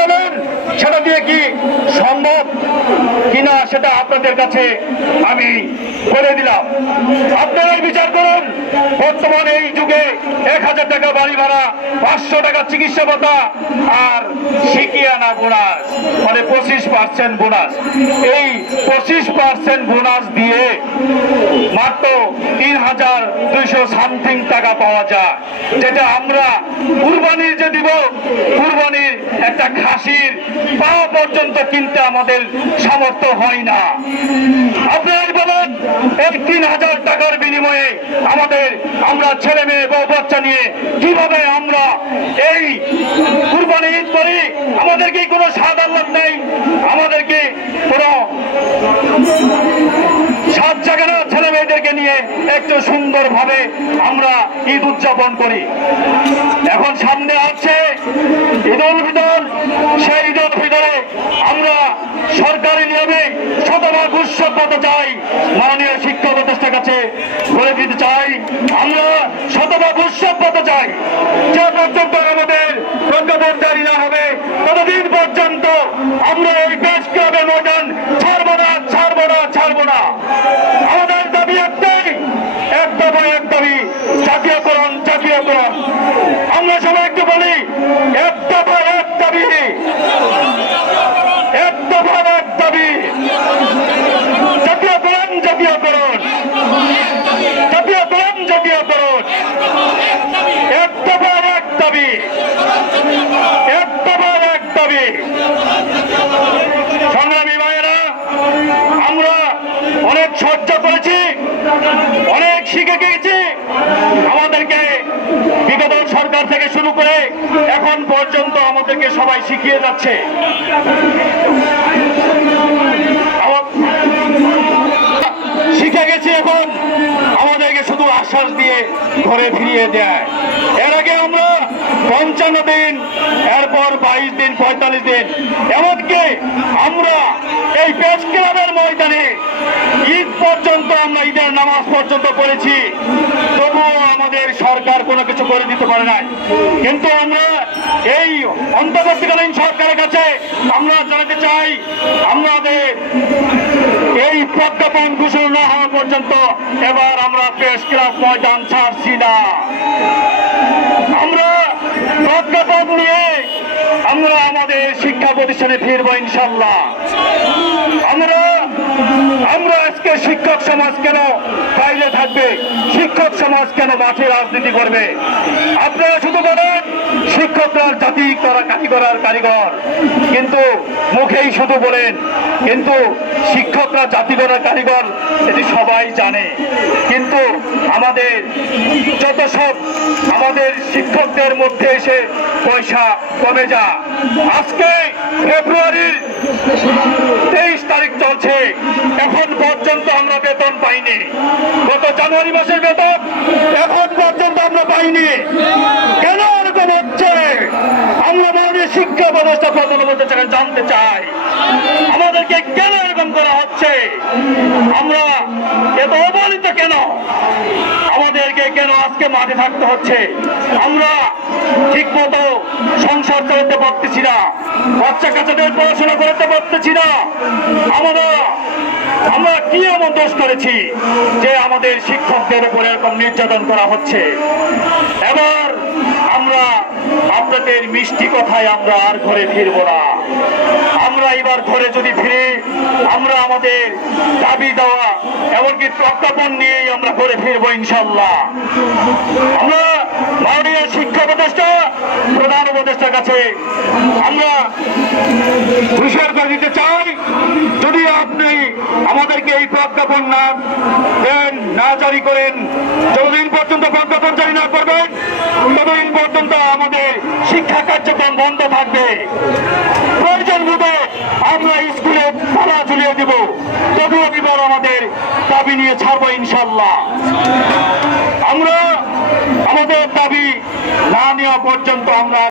বলেন, সেটা দিয়ে কি সম্ভব? কিনা সেটা আপনাদের কাছে আমি বলে দিলাম। আপনারাই বিচার করুন। বর্তমানে এই যুগে এক হাজার টাকা বাড়ি ভাড়া, পাঁচশো টাকা চিকিৎসা ভাতা আর শিকিয়ানা বোনাস মানে পঁচিশ পার্সেন্ট বোনাস। এই পঁচিশ পার্সেন্ট বোনাস দিয়ে মাত্র তিন হাজার দুইশো সামথিং টাকা পাওয়া যায়, যেটা আমরা কুরবানির যে দিব, কুরবানির একটা খাসির পাওয়া পর্যন্ত কিনতে আমাদের সামর্থ্য হয় না। এই তিন হাজার টাকার বিনিময়ে আমাদের আমরা ছেলে মেয়ে বউ বাচ্চা নিয়ে কীভাবে আমরা এই কুরবানি ঈদ করি? আমাদের কি কোনো স্বাদ আহ্লাদ নেই। আমাদেরকে কোনো সাত জায়গার ছেলে মেয়েদেরকে নিয়ে একটু সুন্দরভাবে আমরা ঈদ উদযাপন করি। এখন সামনে আছে ঈদ উল ফিতর। সেই ঈদ উল ফিতরে আমরা সরকারি নিয়মে শতভাগ উৎসব করতে চাই। মাননীয় শিক্ষা উপদেষ্টার কাছে বলে দিতে চাই আমরা শতভাগ উৎসব করতে চাই যে পর্যন্ত আমাদের প্রজ্ঞাপন জারি না হবে ততদিন পর্যন্ত আমরা এই দেশ ক্লাবের ময়দান ছাড়বো না ছাড়বো না ছাড়বো না। আমাদের দাবি একটাই, এক দফা এক দাবি, জাতীয়করণ জাতীয়করণ। আমরা সবাই একটু বলি, এক দফা এক দাবি। এক দফা এক দাবি। জাতীয়করণ জাতীয়করণ। জাতীয়করণ জাতীয়করণ। এক দফা এক দাবি। এক দফা এক দাবি। সংগ্রামী ভাইয়েরা, আমরা অনেক সহ্য করেছি, অনেক শিখে গিয়েছি। আমাদেরকে বিগত সরকার থেকে শুরু করে এখন পর্যন্ত আমাদেরকে সবাই শিখিয়ে যাচ্ছে। আশ্বাস দিয়ে ঘরে ফিরিয়ে দেয়। এর আগে আমরা পঞ্চান্ন দিন, এরপর বাইশ দিন, পঁয়তাল্লিশ দিন, এমনকি আমরা এই প্রেস ক্লাবের ময়দানে ঈদ পর্যন্ত আমরা ঈদের নামাজ পর্যন্ত পড়েছি, তবুও আমাদের সরকার কোনো কিছু করে দিতে পারে নাই। কিন্তু আমরা এই অন্তর্বর্তীকালীন সরকারের কাছে আমরা জানাতে চাই, আমাদের এই প্রজ্ঞাপন ঘোষণা না হওয়া পর্যন্ত এবার আমরা প্রেস ক্লাব ময়দান ছাড়ছি না। আমরা প্রজ্ঞাপন নিয়ে আমরা আমাদের শিক্ষা প্রতিষ্ঠানে ফিরবো ইনশাল্লাহ। আমরা আমরা আজকে শিক্ষক সমাজ কেন বাইরে থাকবে? শিক্ষক সমাজ কেন মাঠে রাজনীতি করবে? আপনারা শুধু বলেন, শিক্ষকরা জাতি কাটি করার কারিগর। কিন্তু মুখেই শুধু বলেন, কিন্তু শিক্ষকরা জাতি করার কারিগর এটি সবাই জানে। কিন্তু আমাদের যত সব আমাদের শিক্ষকদের মধ্যে এসে পয়সা কমে যা আজকে ফেব্রুয়ারির তেইশ তারিখ চলছে। এখন পর্যন্ত আমরা বেতন পাইনি। গত জানুয়ারি মাসের বেতন এখন পর্যন্ত আমরা পাইনি। কেন এরকম হচ্ছে? আমরা মাননীয় শিক্ষা ব্যবস্থা প্রধানমন্ত্রী জানতে চাই। আমাদেরকে কেন এরকম করা হচ্ছে? আমরা এত অবহেলিত কেন? আমাদেরকে কেন আজকে মাঠে থাকতে হচ্ছে? আমরা ঠিক মতো সংসার চালাতে পারতেছি না বাচ্চা কাচ্চাদের পড়াশোনা করতে পারতেছি না। আমরা আমরা কি এমন দোষ করেছি যে আমাদের শিক্ষকদের উপরে এরকম নির্যাতন করা হচ্ছে? এবার আমরা, আপনাদের মিষ্টি কথায় আমরা আর ঘরে ফিরবো না। আমরা এবার ঘরে যদি ফিরি, আমরা আমাদের দাবি দেওয়া এমনকি প্রজ্ঞাপন নিয়েই আমরা ঘরে ফিরবো ইনশাল্লাহ আমরা মাননীয় শিক্ষা উপদেষ্টা, প্রধান উপদেষ্টার কাছে আমরা হুঁশিয়ার করে দিতে চাই, যদি আপনি আমাদেরকে এই প্রজ্ঞাপন না দেন, না জারি করেন, যতদিন পর্যন্ত প্রজ্ঞাপন জারি না করবেন, ততদিন পর্যন্ত শিক্ষা কার্যক্রম বন্ধ থাকবে। প্রয়োজন হবে আমরা স্কুলে তালা ঝুলিয়ে দিব। তবুও এবার আমাদের দাবি নিয়ে ছাড়বো ইনশাল্লাহ। আমরা, আমাদের দাবি না নেওয়া পর্যন্ত আমরা